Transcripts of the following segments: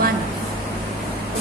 1,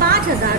5000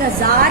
1000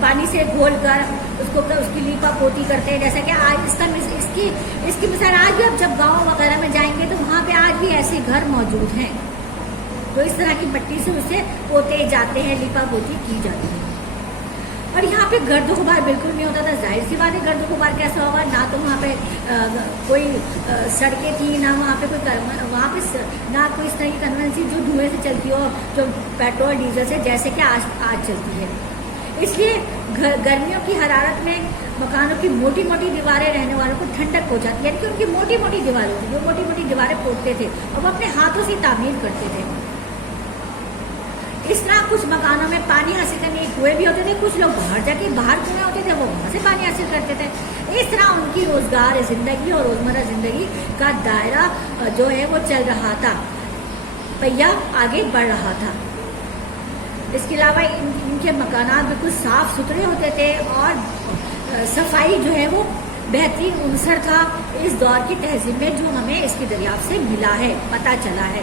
پانی سے گھول کر اس کو اس کی لیپا پوتی کرتے ہیں. جیسا کہ آج اس کی مثال آج بھی آپ جب گاؤں وغیرہ میں جائیں گے تو وہاں پہ آج بھی ایسے گھر موجود ہیں. تو اس طرح کی مٹی سے اسے پوتے جاتے ہیں, لیپا پوتی کی جاتی ہے. اور یہاں پہ گرد و غبار بالکل نہیں ہوتا تھا. ظاہر سی بات ہے گرد و غبار کیسا ہوگا, نہ تو وہاں پہ کوئی سڑکیں تھی, نہ وہاں پہ وہاں پہ نہ کوئی اس طرح کی کنونسی جو دھوئیں سے چلتی ہو, جو پیٹرول ڈیزل سے جیسے کہ آج چلتی ہے. اس لیے گرمیوں کی حرارت میں مکانوں کی موٹی موٹی دیواریں رہنے والوں کو ٹھنڈک پہنچاتی ہے, یعنی کہ ان کی موٹی موٹی دیواریں ہوتی, جو موٹی موٹی دیواریں پوتتے تھے اور وہ اپنے ہاتھوں سے تعمیر کرتے تھے. اس طرح کچھ مکانوں میں پانی حاصل کرنے کے کنویں بھی ہوتے تھے, کچھ لوگ باہر جا کے باہر کنویں ہوتے تھے, وہ وہاں سے پانی حاصل کرتے تھے. اس طرح ان کی روزگار زندگی اور روزمرہ زندگی کا دائرہ جو ہے وہ چل رہا تھا, پہیا آگے بڑھ رہا تھا. اس کے علاوہ ان کے مکانات بالکل صاف ستھرے ہوتے تھے اور صفائی جو ہے وہ بہترین عنصر تھا اس دور کی تہذیب میں, جو ہمیں اس کی دریافت سے ملا ہے, پتہ چلا ہے.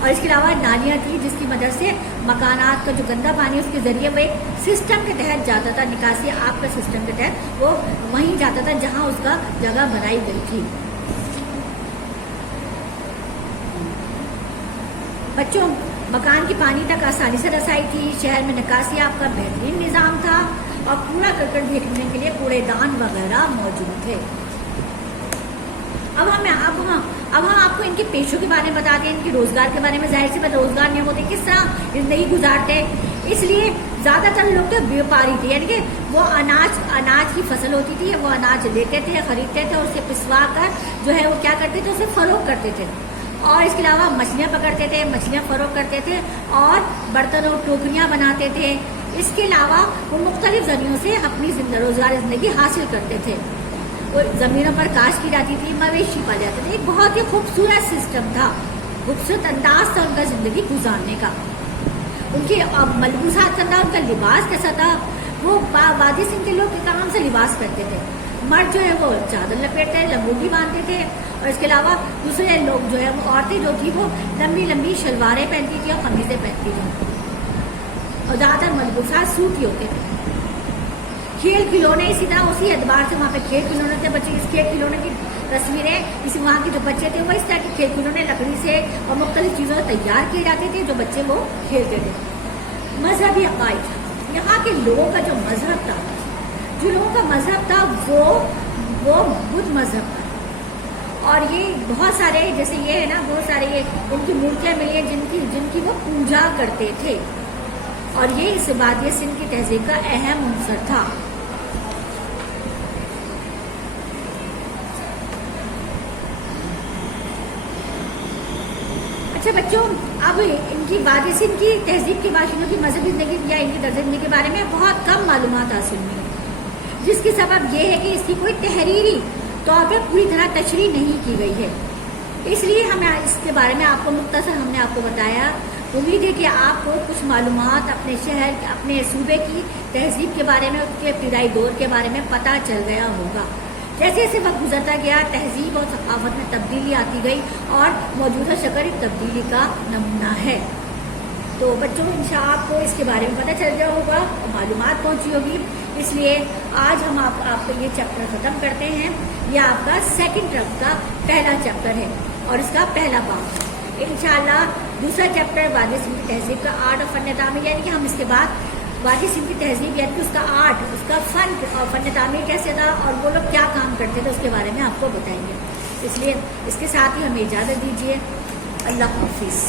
اور اس کے علاوہ نالیاں تھی جس کی مدد سے مکانات کا جو گندا پانی اس کے ذریعے وہ ایک سسٹم کے تحت جاتا تھا, نکاسی آب کا سسٹم کے تحت وہ وہیں جاتا تھا جہاں اس کا جگہ بنائی گئی تھی. بچوں, مکان کی پانی تک آسانی سے رسائی تھی. شہر میں نکاسی آب کا بہترین نظام تھا اور کوڑا کرکٹ پھینکنے کے لیے کوڑے دان وغیرہ موجود تھے. اب ہم آپ کو ان کے پیشوں کے بارے میں بتاتے ہیں, ان کے روزگار کے بارے میں. ظاہر سی بات روزگار نہیں ہوتے, کس طرح زندگی گزارتے. اس لیے زیادہ تر لوگ تو بیوپاری تھے, یعنی کہ وہ اناج کی فصل ہوتی تھی, وہ اناج لیتے تھے, خریدتے تھے, اور اسے پسوا کر جو ہے وہ کیا کرتے تھے, اسے فروخت کرتے تھے. اور اس کے علاوہ مچھلیاں پکڑتے تھے, مچھلیاں فروخت کرتے تھے اور برتن اور ٹوکریاں بناتے تھے. اس کے علاوہ وہ مختلف ذریعوں سے اپنی روزگار زندگی حاصل کرتے تھے. زمینوں پر کاشت کی جاتی تھی, مویشی پالے جاتے تھے. ایک بہت ہی خوبصورت سسٹم تھا, خوبصورت انداز تھا ان کا زندگی گزارنے کا. ان کے ملبوسات کا انداز, ان کا لباس کیسا تھا. وہ وادی سندھ کے لوگ کام سے لباس پہنتے تھے. مرد جو ہے وہ چادر لپیٹتے, لنگوٹی باندھتے تھے. اور اس کے علاوہ دوسرے لوگ جو ہے وہ عورتیں جو تھی وہ لمبی لمبی شلواریں پہنتی تھی اور قمیضیں پہنتی تھیں, اور زیادہ تر ملبوسات سوتی ہوتے تھے. کھیل کھلونے اسی طرح اسی اعتبار سے وہاں پہ کھیل کھلونے تھے. بچے اس کھیل کھلونے کی تصویریں, اسی وہاں کے جو بچے تھے وہ اس طرح کے کھیل کھلونے لکڑی سے اور مختلف چیزوں سے تیار کیے جاتے تھے جو بچے وہ کھیلتے تھے. مذہبی عقائد, یہاں کے لوگوں کا جو مذہب تھا, جو لوگوں کا مذہب تھا وہ بدھ مذہب تھا. اور یہ بہت سارے جیسے یہ ہے نا, بہت سارے یہ ان کی مورتیاں ملی ہیں جن کی وہ پوجا کرتے تھے. اور یہ اس وادی سندھ کی تہذیب کا اہم عنصر تھا. اچھا بچوں, اب ان کی وادی سندھ کی تہذیب کے باشندوں کی مذہبی زندگی یا ان کی طرز زندگی کے بارے میں بہت کم معلومات حاصل ہوئی ہیں, جس کی سبب یہ ہے کہ اس کی کوئی تحریری طور پہ پوری طرح تشریح نہیں کی گئی ہے. اس لیے ہمیں اس کے بارے میں آپ کو مختصر ہم نے آپ کو بتایا. امید ہے کہ آپ کو کچھ معلومات اپنے شہر, اپنے صوبے کی تہذیب کے بارے میں, اس کے ابتدائی دور کے بارے میں پتہ چل گیا ہوگا. جیسے جیسے وقت گزرتا گیا تہذیب اور ثقافت میں تبدیلی آتی گئی اور موجودہ شکل ایک تبدیلی کا نمونہ ہے. تو بچوں انشاءاللہ آپ کو اس کے بارے میں پتہ چل گیا ہوگا, معلومات پہنچی ہوگی. اس لیے آج ہم آپ کو یہ چیپٹر ختم کرتے ہیں. یہ آپ کا سیکنڈ ٹرم کا پہلا چیپٹر ہے اور اس کا پہلا باب. انشاءاللہ دوسرا چیپٹر وادی سندھ کی تہذیب کا آرٹ اور فن تعمیر, یعنی کہ ہم اس کے بعد وادی سندھ کی تہذیب یعنی کہ اس کا آرٹ, اس کا فن اور فن تعمیر کیسے تھا اور وہ لوگ کیا کام کرتے تھے اس کے بارے میں آپ کو بتائیں گے. اس لیے اس کے ساتھ ہی ہمیں اجازت دیجیے. اللہ حافظ.